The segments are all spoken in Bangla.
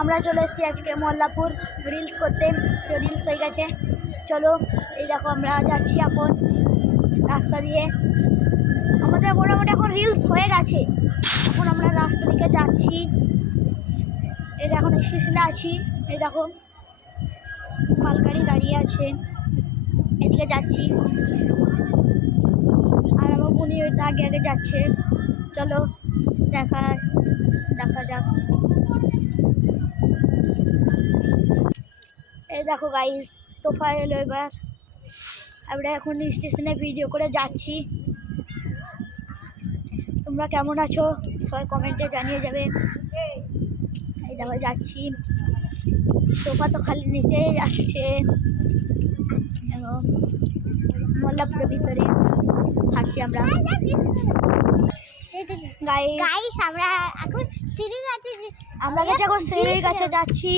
আমরা চলে এসেছি আজকে মল্লাপুর রিলস করতে। রিলস হয়ে গেছে, চলো এই দেখো আমরা যাচ্ছি এখন রাস্তা দিয়ে। আমাদের মোটামুটি এখন রিলস হয়ে গেছে, এখন আমরা রাস্তা দিকে যাচ্ছি। এই এখন স্টেশনে আছি, এই দেখো মালগাড়ি দাঁড়িয়ে আছে, এদিকে যাচ্ছি। আর আমার বোনই ওই আগে আগে যাচ্ছে, চলো দেখা যাক। এই দেখো গাইস, তোফা এলো। এবার আমরা এখন স্টেশনে ভিডিও করে যাচ্ছি। তোমরা কেমন আছো সবাই কমেন্টে জানিয়ে যাবে। এই দেখো যাচ্ছি, তোফা তো খালি নিচেই যাচ্ছে। মল্লাপুরের ভিতরে হাঁটছি আমরা। গাইস আমরা এখন সিঁড়ির কাছে যাচ্ছি।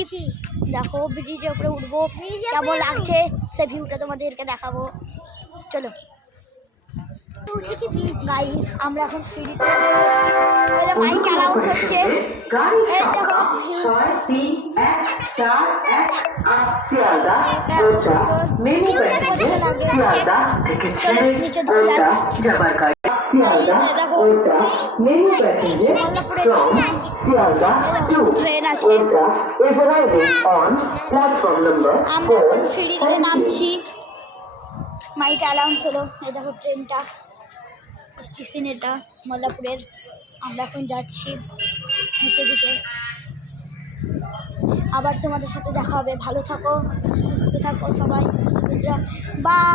দেখো ব্রিজের উপরে উঠবো, কেমন লাগছে সে ভিউটা তোমাদেরকে দেখাবো। চলো গাইস, আমরা এখন সিঁড়িতে মাইক অ্যানাউন্স হচ্ছে। এই দেখো নিচে ট্রেন আছে, আমরা সিঁড়ি থেকে নামছি। মাইক অ্যানাউন্স হলো, এই দেখো ট্রেনটা স্টেশন, এটা মল্লাপুরের। আমরা এখন যাচ্ছি নিচের দিকে। আবার তোমাদের সাথে দেখা হবে। ভালো থাকো, সুস্থ থাকো সবাই, বাই।